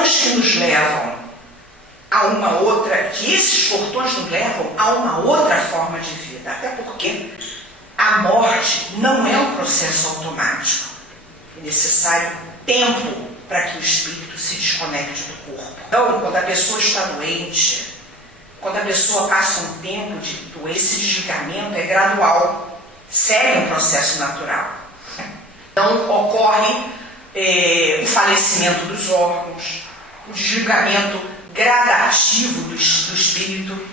portões que nos levam a uma outra, que esses portões nos levam a uma outra forma de vida. Até porque a morte não é um processo automático. É necessário tempo para que o espírito se desconecte do corpo. Então, quando a pessoa está doente, quando a pessoa passa um tempo de doença, esse desligamento é gradual, segue um processo natural. Então, ocorre o falecimento dos órgãos, o desligamento gradativo do espírito.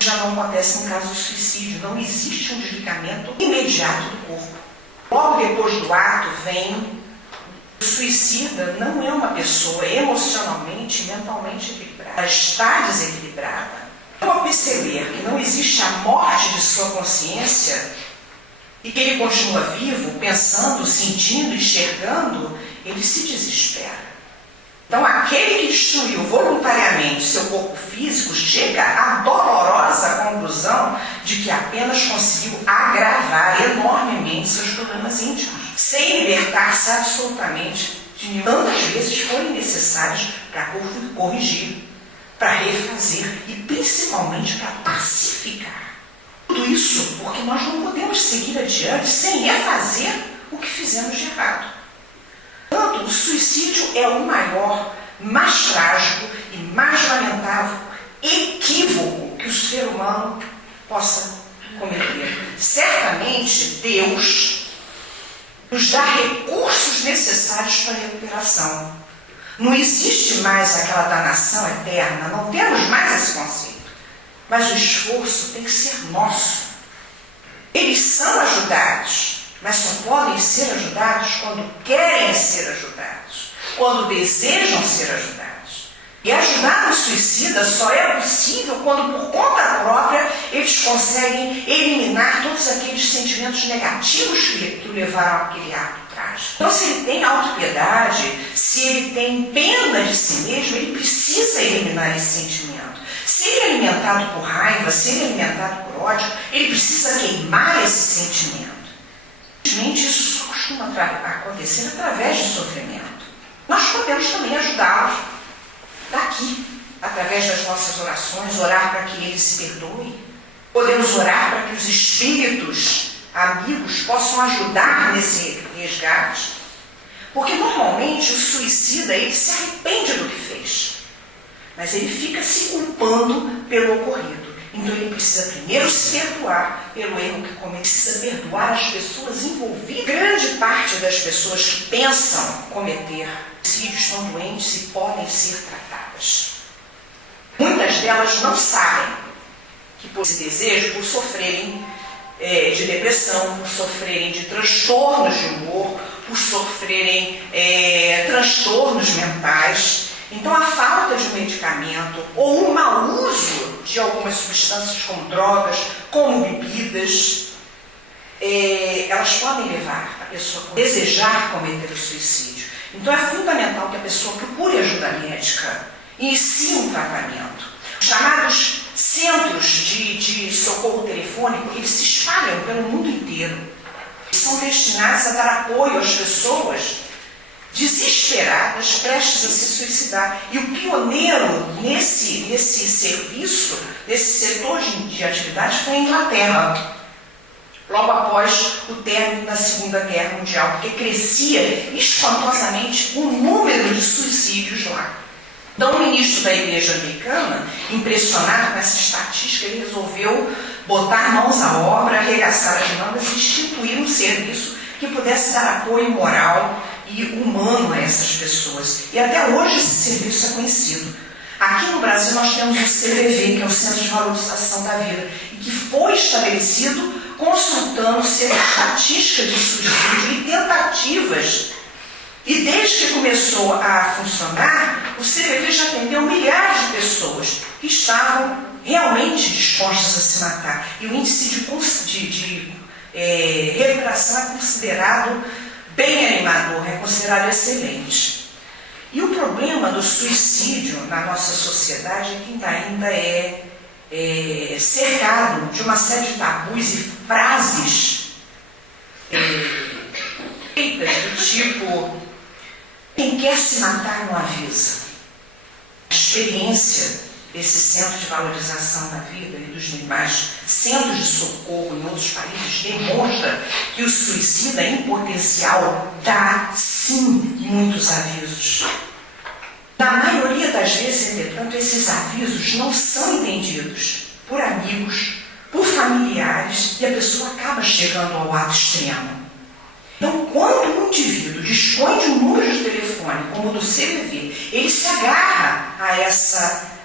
Já não acontece no caso do suicídio, não existe um desligamento imediato do corpo. Logo depois do ato vem o suicida, não é uma pessoa emocionalmente, mentalmente equilibrada, ela está desequilibrada. Ao perceber que não existe a morte de sua consciência e que ele continua vivo, pensando, sentindo, enxergando, ele se desespera. Então, aquele que destruiu voluntariamente seu corpo físico chega à dolorosa conclusão de que apenas conseguiu agravar enormemente seus problemas íntimos, sem libertar-se absolutamente de nenhum. Tantas vezes forem necessárias para corrigir, para refazer e principalmente para pacificar. Tudo isso porque nós não podemos seguir adiante sem refazer o que fizemos de errado. Portanto, o suicídio é o maior, mais trágico e mais lamentável equívoco que o ser humano possa cometer. Certamente, Deus nos dá recursos necessários para a recuperação. Não existe mais aquela danação eterna, não temos mais esse conceito. Mas o esforço tem que ser nosso. Eles são ajudados, mas só podem ser ajudados quando querem ser ajudados, quando desejam ser ajudados. E ajudar o suicida só é possível quando, por conta própria, eles conseguem eliminar todos aqueles sentimentos negativos que o levaram àquele ato trágico. Então, se ele tem autopiedade, se ele tem pena de si mesmo, ele precisa eliminar esse sentimento. Se ele é alimentado por raiva, se ele é alimentado por ódio, ele precisa queimar esse sentimento. Infelizmente, isso só costuma acontecer através de sofrimento. Nós podemos também ajudá-los daqui, através das nossas orações, orar para que ele se perdoe. Podemos orar para que os espíritos amigos possam ajudar nesse resgate. Porque normalmente o suicida, ele se arrepende do que fez, mas ele fica se culpando pelo ocorrido. Então ele precisa primeiro se perdoar pelo erro que cometeu, precisa perdoar as pessoas envolvidas. Grande parte das pessoas que pensam cometer suicídio estão doentes e podem ser tratadas. Muitas delas não sabem que por esse desejo, por sofrerem de depressão, por sofrerem de transtornos de humor, por sofrerem transtornos mentais. Então, a falta de um medicamento ou o mau uso de algumas substâncias como drogas, como bebidas, elas podem levar a pessoa a desejar cometer o suicídio. Então, é fundamental que a pessoa procure ajuda médica e inicie um tratamento. Os chamados centros de socorro telefônico, eles se espalham pelo mundo inteiro. Eles são destinados a dar apoio às pessoas desesperadas, prestes a se suicidar. E o pioneiro nesse serviço, nesse setor de atividade, foi a Inglaterra, logo após o término da Segunda Guerra Mundial, porque crescia espantosamente o número de suicídios lá. Então, o ministro da Igreja Americana, impressionado com essa estatística, ele resolveu botar mãos à obra, arregaçar as mangas e instituir um serviço que pudesse dar apoio moral e humano a essas pessoas. E até hoje esse serviço é conhecido. Aqui no Brasil nós temos o CVV, que é o Centro de Valorização da Vida, e que foi estabelecido consultando-se a estatística de suicídio e tentativas. E desde que começou a funcionar, o CVV já atendeu milhares de pessoas que estavam realmente dispostas a se matar. E o índice de recuperação é considerado bem animador, é considerado excelente. E o problema do suicídio na nossa sociedade é que ainda é cercado de uma série de tabus e frases feitas do tipo: quem quer se matar não avisa. experiência desse centro de valorização da vida e dos demais centros de socorro em outros países demonstra que o suicida em potencial dá, sim, muitos avisos. Na maioria das vezes, entretanto, esses avisos não são entendidos por amigos, por familiares, e a pessoa acaba chegando ao ato extremo. Então, quando um indivíduo dispõe de um número de telefone, como o do CVV, ele se agarra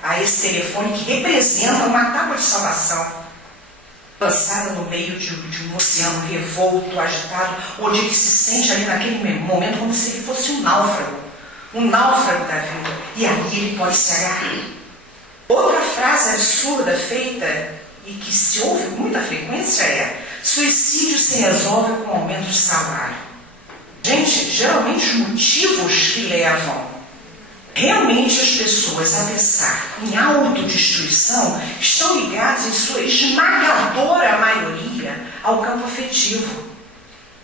a esse telefone que representa uma tábua de salvação, lançada no meio de um oceano revolto, agitado, onde ele se sente ali naquele momento como se ele fosse um náufrago da vida, e ali ele pode se agarrar. Outra frase absurda feita e que se ouve com muita frequência é: suicídio se resolve com aumento de salário. Gente, geralmente os motivos que levam realmente as pessoas a pensar em autodestruição estão ligados, em sua esmagadora maioria, ao campo afetivo.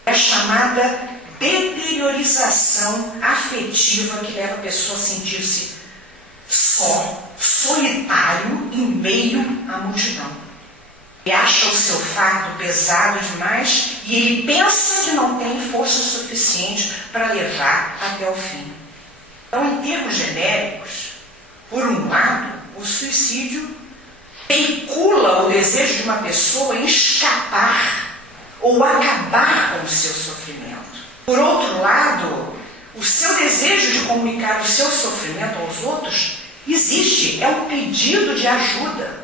É a chamada deteriorização afetiva que leva a pessoa a sentir-se só, solitário, em meio à multidão. Ele acha o seu fardo pesado demais e ele pensa que não tem força suficiente para levar até o fim. Então, em termos genéricos, por um lado, o suicídio veicula o desejo de uma pessoa em escapar ou acabar com o seu sofrimento. Por outro lado, o seu desejo de comunicar o seu sofrimento aos outros existe, é um pedido de ajuda.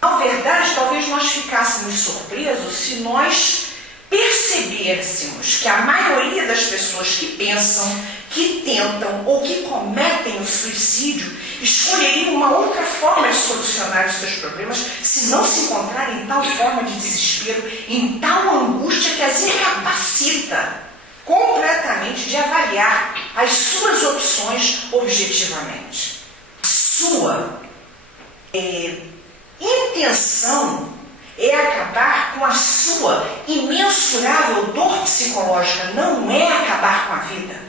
Na verdade, talvez nós ficássemos surpresos se nós percebêssemos que a maioria das pessoas que pensam, que tentam ou que cometem o suicídio escolheriam uma outra forma de solucionar os seus problemas se não se encontrarem em tal forma de desespero, em tal angústia que as incapacita completamente de avaliar as suas opções objetivamente. A sua intenção é acabar com a sua imensurável dor psicológica, não é acabar com a vida.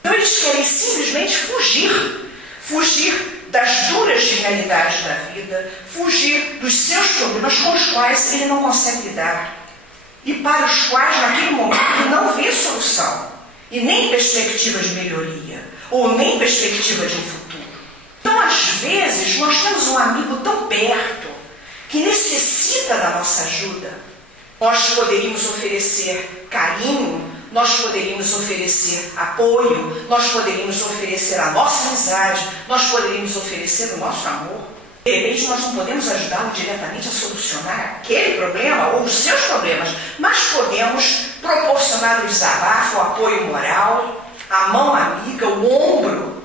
Então eles querem simplesmente fugir das duras realidades da vida, fugir dos seus problemas com os quais ele não consegue lidar e para os quais naquele momento ele não vê solução e nem perspectiva de melhoria ou nem perspectiva de um futuro. Então, às vezes, nós temos um amigo tão perto que necessita da nossa ajuda. Nós poderíamos oferecer carinho, nós poderíamos oferecer apoio, nós poderíamos oferecer a nossa amizade, nós poderíamos oferecer o nosso amor. De repente, nós não podemos ajudá-lo diretamente a solucionar aquele problema ou os seus problemas, mas podemos proporcionar o desabafo, o apoio moral, a mão amiga, o ombro.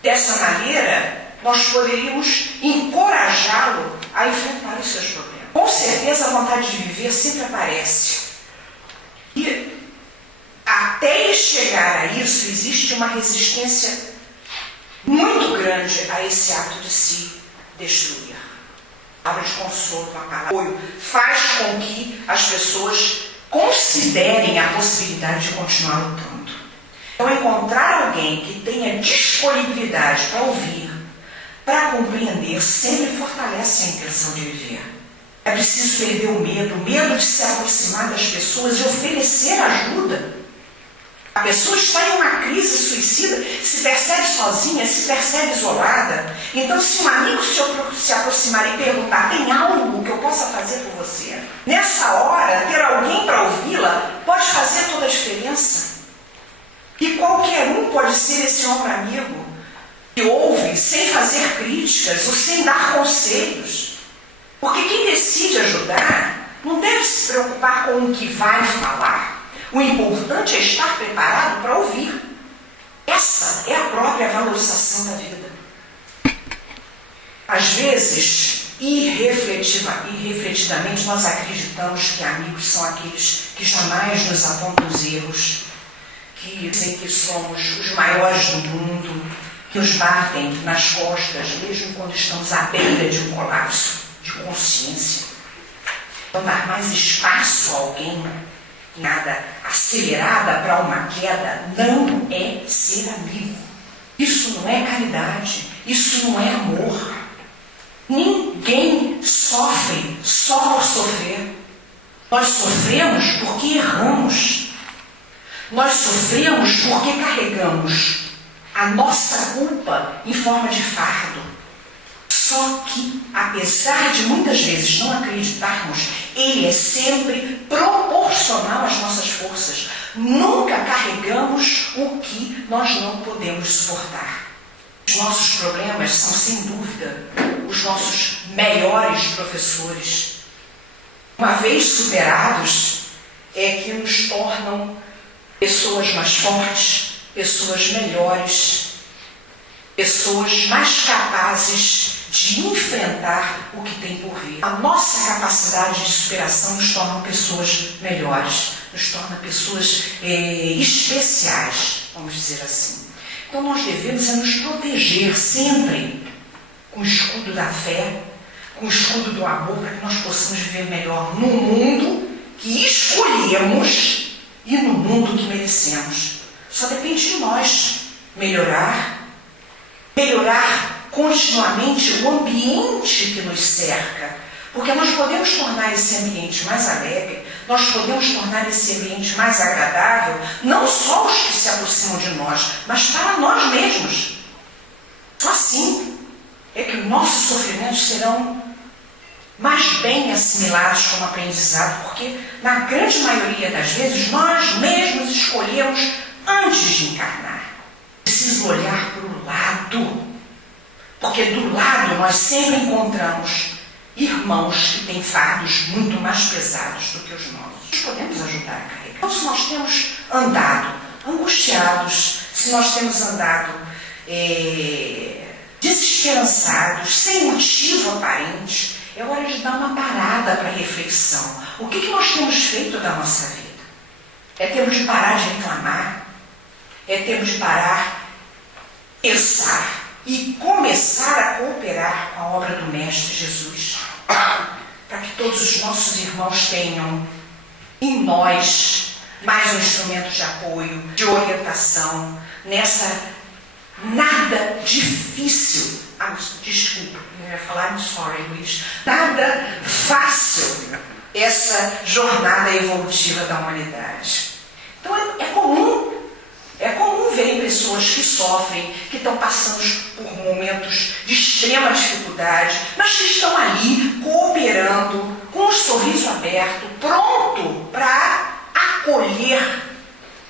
Dessa maneira, nós poderíamos encorajá-lo a enfrentar os seus problemas. Com certeza, a vontade de viver sempre aparece. E até ele chegar a isso, existe uma resistência muito grande a esse ato de se destruir. A palavra de consolo, a palavra de apoio, faz com que as pessoas considerem a possibilidade de continuar lutando. Então, encontrar alguém que tenha disponibilidade para ouvir, para compreender, sempre fortalece a intenção de viver. É preciso perder o medo de se aproximar das pessoas e oferecer ajuda. A pessoa está em uma crise suicida, se percebe sozinha, se percebe isolada. Então, se um amigo se aproximar e perguntar: tem algo que eu possa fazer por você? Nessa hora, ter alguém para ouvi-la pode fazer toda a diferença. E qualquer um pode ser esse ombro amigo que ouve sem fazer críticas ou sem dar conselhos. Porque quem decide ajudar não deve se preocupar com o que vai falar. O importante é estar preparado para ouvir. Essa é a própria valorização da vida. Às vezes, irrefletidamente, nós acreditamos que amigos são aqueles que jamais nos apontam os erros, que dizem que somos os maiores do mundo, que nos batem nas costas, mesmo quando estamos à beira de um colapso de consciência. Então, dar mais espaço a alguém, nada acelerada para uma queda, não é ser amigo. Isso não é caridade, isso não é amor. Ninguém sofre só por sofrer. Nós sofremos porque erramos. Nós sofremos porque carregamos a nossa culpa em forma de fardo. Só que, apesar de muitas vezes não acreditarmos, ele é sempre proporcional às nossas forças. Nunca carregamos o que nós não podemos suportar. Os nossos problemas são, sem dúvida, os nossos melhores professores. Uma vez superados, é que nos tornam pessoas mais fortes, pessoas melhores, pessoas mais capazes de enfrentar o que tem por vir. A nossa capacidade de superação nos torna pessoas melhores, nos torna pessoas especiais, vamos dizer assim. Então nós devemos nos proteger sempre com o escudo da fé, com o escudo do amor, para que nós possamos viver melhor no mundo que escolhemos e no mundo que merecemos. Só depende de nós melhorar continuamente o ambiente que nos cerca, porque nós podemos tornar esse ambiente mais alegre, nós podemos tornar esse ambiente mais agradável, não só os que se aproximam de nós, mas para nós mesmos. Só assim é que os nossos sofrimentos serão mais bem assimilados como aprendizado, porque na grande maioria das vezes nós mesmos escolhemos antes de encarnar. Preciso olhar para o lado, porque do lado nós sempre encontramos irmãos que têm fardos muito mais pesados do que os nossos. Nós podemos ajudar a carregar. Então, se nós temos andado angustiados, se nós temos andado desesperançados, sem motivo aparente, é hora de dar uma parada para reflexão. O que nós temos feito da nossa vida? É termos de parar de reclamar, é termos de parar, pensar e começar a cooperar com a obra do Mestre Jesus, para que todos os nossos irmãos tenham em nós mais um instrumento de apoio, de orientação, nessa nada difícil, desculpa, eu ia falar I'm sorry, Luiz, nada fácil essa jornada evolutiva da humanidade. Então é comum ver pessoas que sofrem, que estão passando por momentos de extrema dificuldade, mas que estão ali cooperando, com o sorriso aberto, pronto para acolher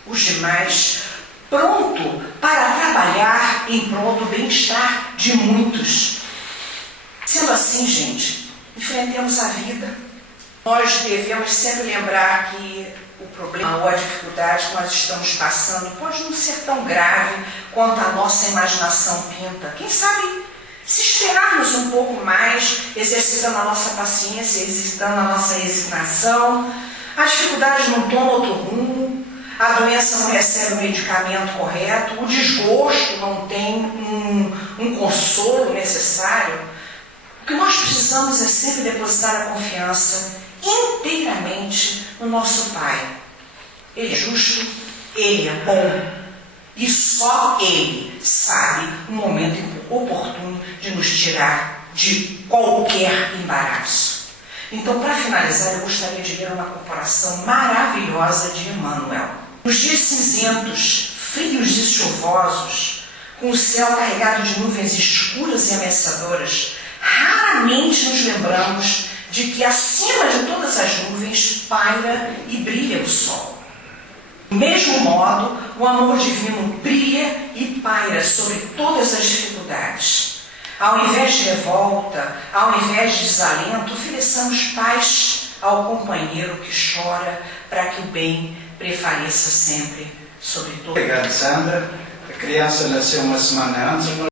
os demais, pronto para trabalhar em prol do bem-estar de muitos. Sendo assim, gente, enfrentemos a vida. Nós devemos sempre lembrar que o problema ou a dificuldade que nós estamos passando pode não ser tão grave quanto a nossa imaginação pinta. Quem sabe, se esperarmos um pouco mais, exercitando a nossa paciência, exercitando a nossa resignação, a dificuldade não toma outro rumo, a doença não recebe o medicamento correto, o desgosto não tem um consolo necessário. O que nós precisamos é sempre depositar a confiança inteiramente no nosso Pai. Ele é justo, Ele é bom e só Ele sabe o momento oportuno de nos tirar de qualquer embaraço. Então, para finalizar, eu gostaria de ler uma comparação maravilhosa de Emmanuel. Nos dias cinzentos, frios e chuvosos, com o céu carregado de nuvens escuras e ameaçadoras, raramente nos lembramos de que acima de todas as nuvens paira e brilha o sol. Do mesmo modo, o amor divino brilha e paira sobre todas as dificuldades. Ao invés de revolta, ao invés de desalento, ofereçamos paz ao companheiro que chora, para que o bem prevaleça sempre sobre todo. Obrigado, Sandra. A criança nasceu uma semana antes.